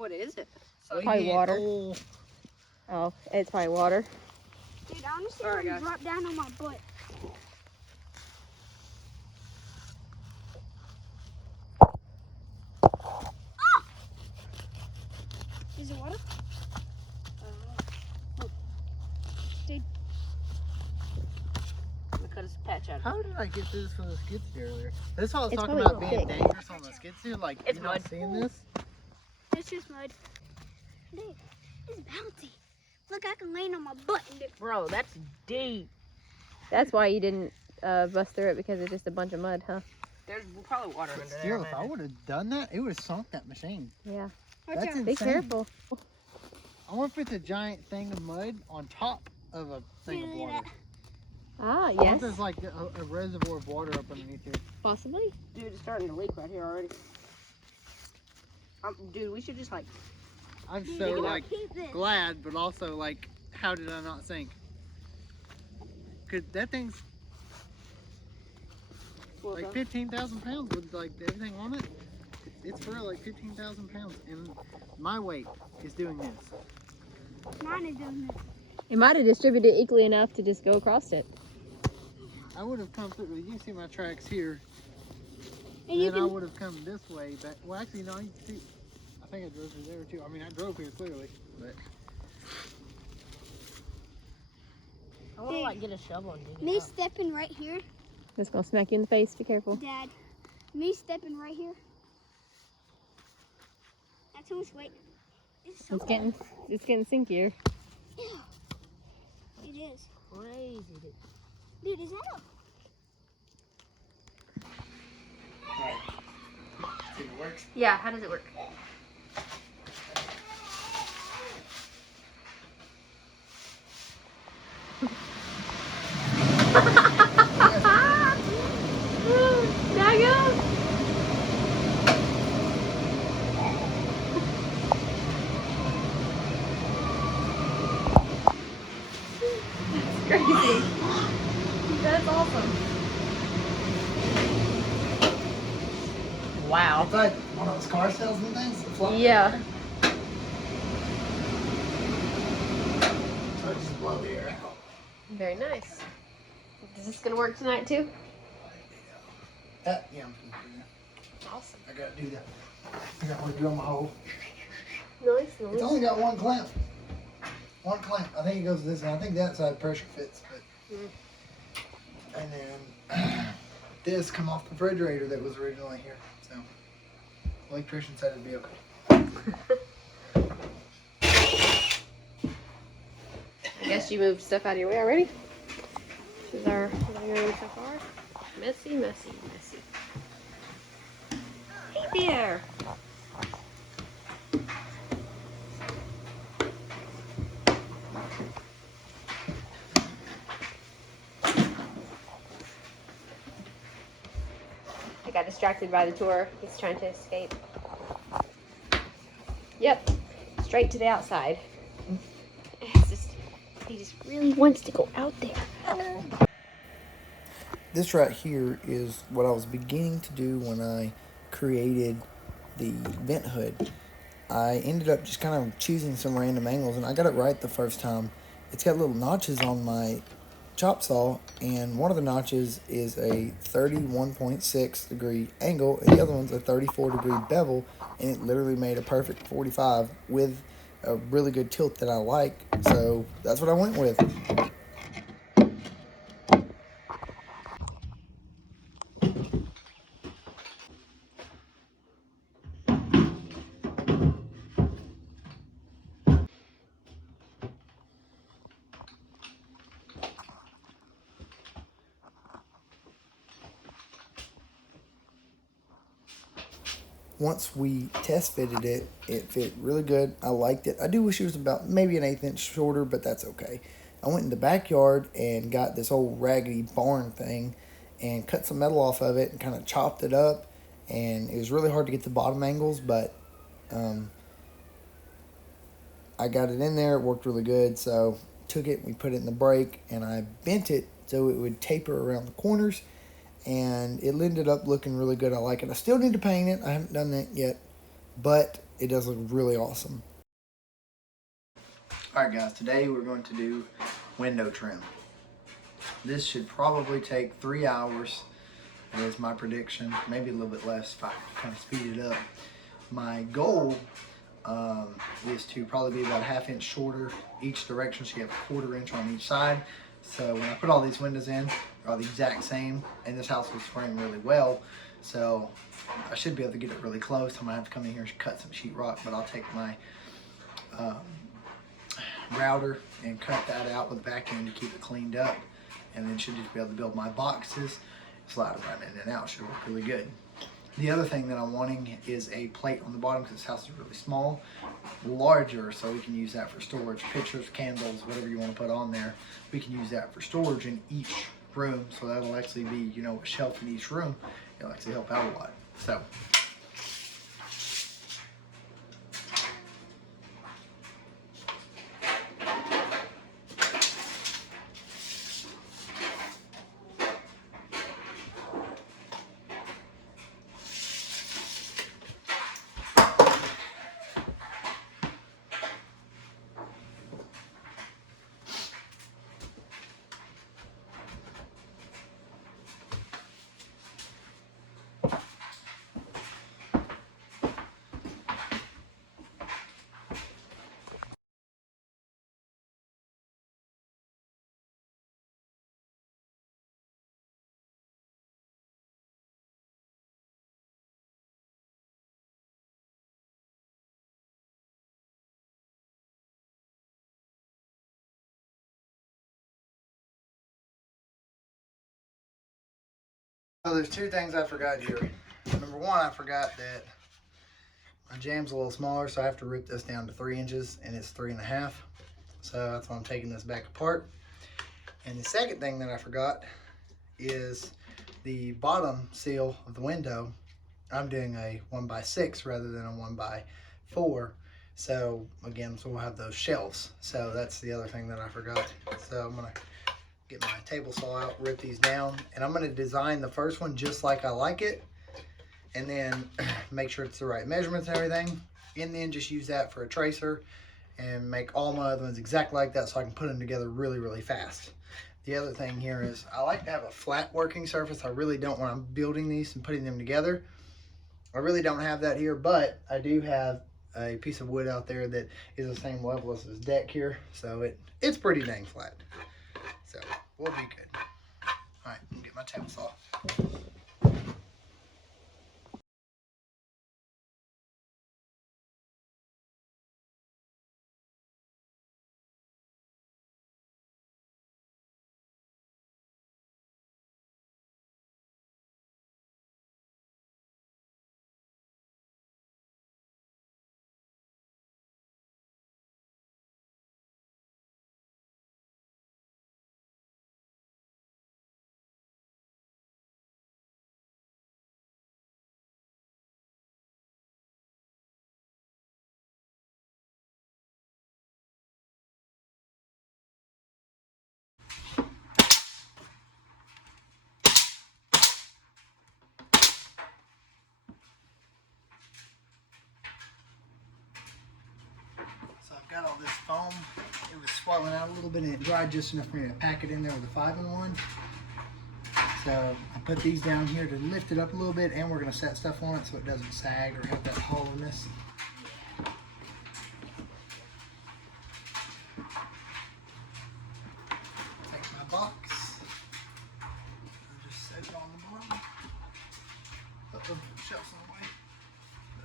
What is it? Probably water. Oh, it's probably water. Dude, I honestly want to drop down on my butt. Ah! Is it water? Dude. I'm gonna cut a patch out. How did I get this from the skid steer earlier? That's what I was It's talking probably about being thick. dangerous on the skid steer. Like, It's you're not mud. seeing this? It's just mud. Dude, it's bouncy. Look, I can land on my butt and do. Bro, that's deep. That's why you didn't bust through it, because it's just a bunch of mud, huh? There's probably water under there. Still, if I would have done that, it would have sunk that machine. Yeah. That's insane. Be careful. I wonder if it's a giant thing of mud on top of a thing of water. Ah, I wonder yes. if there's like a reservoir of water up underneath here. Possibly. Dude, it's starting to leak right here already. Dude, we should just like. I'm Dude, so I like keep this. glad, but also like, how did I not sink? Cause that thing's like 15,000 pounds with like everything on it. It's for like 15,000 pounds, and my weight is doing this. Mine is doing this. It might have distributed equally enough to just go across it. I would have come through. You can see my tracks here, And and you then I can. would have come this way. But well, actually, no. You can see. I think I drove through there too. I mean, I drove here clearly, but I want to like get a shovel and dig it Me up. stepping right here, It's gonna smack you in the face. Be careful. Dad. Me stepping right here. That's too much weight. It's so It's getting sinkier. It is. Crazy. Dude, is that a. if it works. Yeah. How does it work? Daggum! That's crazy. That's awesome. Wow. It's like one of those car salesman things. that fly Yeah. So I just blow the air out. Very nice. Is this gonna work tonight too? Yeah, I'm gonna do that. Awesome. I gotta do that. I gotta drill my hole. Nice, It's nice. only got one clamp. One clamp. I think it goes this way. I think that side pressure fits. But and then this come off the refrigerator that was originally here. So electrician said it'd be okay. I guess you moved stuff out of your way already. This is our living room so far. Messy, messy, messy. Hey there. I got distracted by the tour. He's trying to escape. Yep, straight to the outside. He just really wants to go out there. This right here is what I was beginning to do when I created the vent hood. I ended up just kind of choosing some random angles, and I got it right the first time. It's got little notches on my chop saw, and one of the notches is a 31.6 degree angle, and the other one's a 34 degree bevel, and it literally made a perfect 45 with a really good tilt that I like, so that's what I went with. Once we test fitted it, it fit really good. I liked it. I do wish it was about maybe an 1/8 inch shorter, but that's okay. I went in the backyard and got this old raggedy barn thing and cut some metal off of it and kind of chopped it up. And it was really hard to get the bottom angles, but I got it in there. It worked really good. So took it, we put it in the brake, and I bent it so it would taper around the corners. And it ended up looking really good. I like it. I still need to paint it. I haven't done that yet. But it does look really awesome. Alright guys, today we're going to do window trim. This should probably take 3 hours. That is my prediction. Maybe a little bit less if I kind of speed it up. My goal is to probably be about a 1/2 inch shorter each direction, so you have a 1/4 inch on each side. So when I put all these windows in, they're all the exact same, and this house was framed really well, so I should be able to get it really close. I'm gonna have to come in here and cut some sheetrock, but I'll take my router and cut that out with the back end to keep it cleaned up, and then should just be able to build my boxes. Slide them right in and out, should work really good. The other thing that I'm wanting is a plate on the bottom, because this house is really small, larger, so we can use that for storage, pictures, candles, whatever you want to put on there. We can use that for storage in each room, so that'll actually be, you know, a shelf in each room. It'll actually help out a lot. So there's two things I forgot here. Number one, I forgot that my jam's a little smaller, so I have to rip this down to 3 inches, and it's 3.5. So that's why I'm taking this back apart. And the second thing that I forgot is the bottom seal of the window. I'm doing a 1x6 rather than a 1x4. So again, so we'll have those shelves. So that's the other thing that I forgot. So I'm gonna get my table saw out, rip these down, and I'm gonna design the first one just like I like it, and then make sure it's the right measurements and everything, and then just use that for a tracer and make all my other ones exactly like that, so I can put them together really, really fast. The other thing here is I like to have a flat working surface. I really don't, when I'm building these and putting them together, I really don't have that here, but I do have a piece of wood out there that is the same level as this deck here, so it's pretty dang flat. So we'll be good. All right, I'll get my table saw. So I've got all this foam. It was swelling out a little bit and it dried just enough for me to pack it in there with a 5-in-1. So I put these down here to lift it up a little bit, and we're going to set stuff on it so it doesn't sag or have that hollowness. Take my box and just set it on the bottom. Uh-oh, shelf's on the way.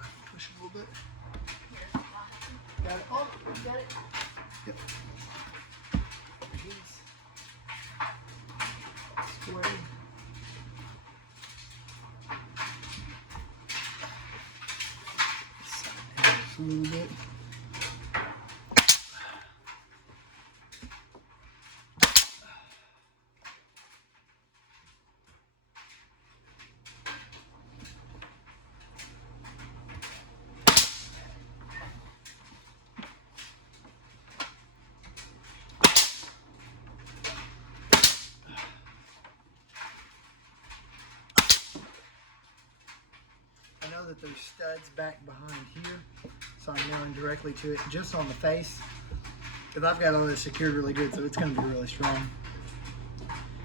I can push it a little bit. Got it? Oh, got it. Yep. There it is. Square. Just a little bit. I know that there's studs back behind here, So I'm nailing directly to it, just on the face. Because I've got all this secured really good, so it's going to be really strong.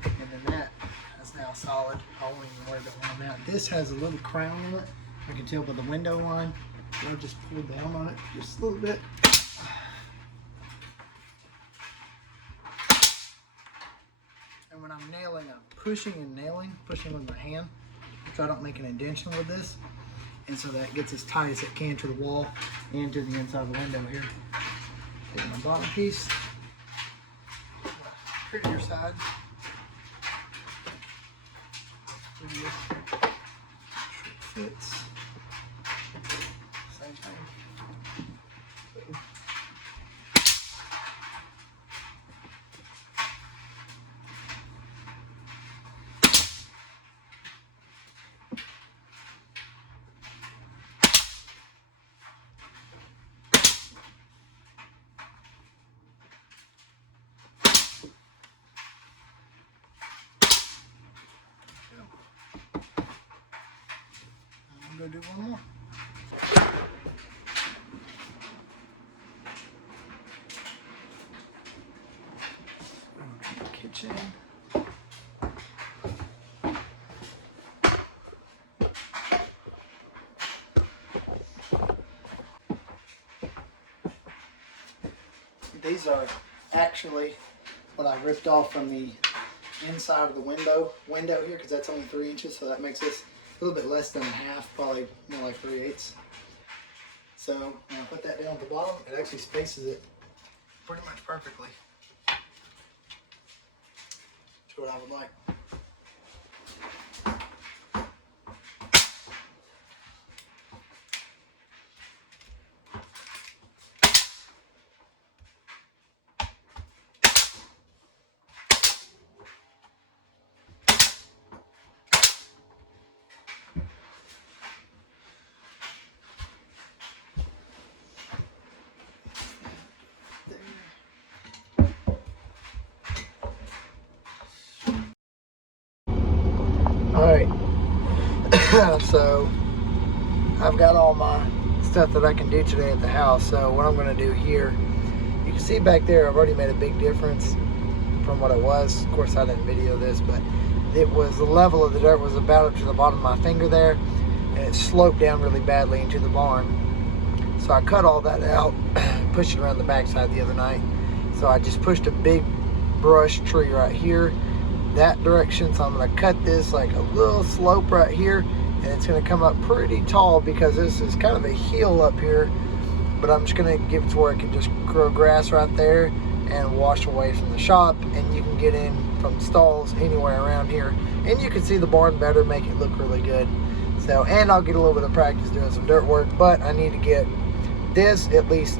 And then that's now solid. I won't even worry about that. This has a little crown in it. I can tell by the window line. I'll just pull down on it just a little bit. And when I'm nailing, I'm pushing and nailing, pushing with my hand, so I don't make an indentation with this. And so that gets as tight as it can to the wall and to the inside of the window here. Taking my bottom piece, prettier side. Fits. Same thing. I'm gonna do one more. Kitchen. These are actually what I ripped off from the inside of the window here, because that's only 3 inches, so that makes this a little bit less than a half, probably more like 3/8. So when I put that down at the bottom, it actually spaces it pretty much perfectly to what I would like. Alright, so I've got all my stuff that I can do today at the house. So what I'm going to do here, you can see back there I've already made a big difference from what it was. Of course I didn't video this, but it was the level of the dirt was about up to the bottom of my finger there, and it sloped down really badly into the barn. So I cut all that out, pushed it around the backside the other night. So I just pushed a big brush tree right here that direction, so I'm going to cut this like a little slope right here, and it's going to come up pretty tall because this is kind of a hill up here, but I'm just going to give it to where it can just grow grass right there and wash away from the shop, and you can get in from stalls anywhere around here, and you can see the barn better, make it look really good. So, and I'll get a little bit of practice doing some dirt work, but I need to get this at least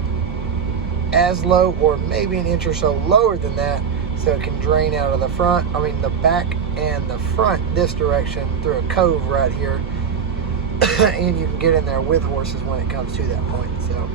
as low or maybe an inch or so lower than that, so it can drain out of the front, the back and the front this direction through a cove right here. And you can get in there with horses when it comes to that point. So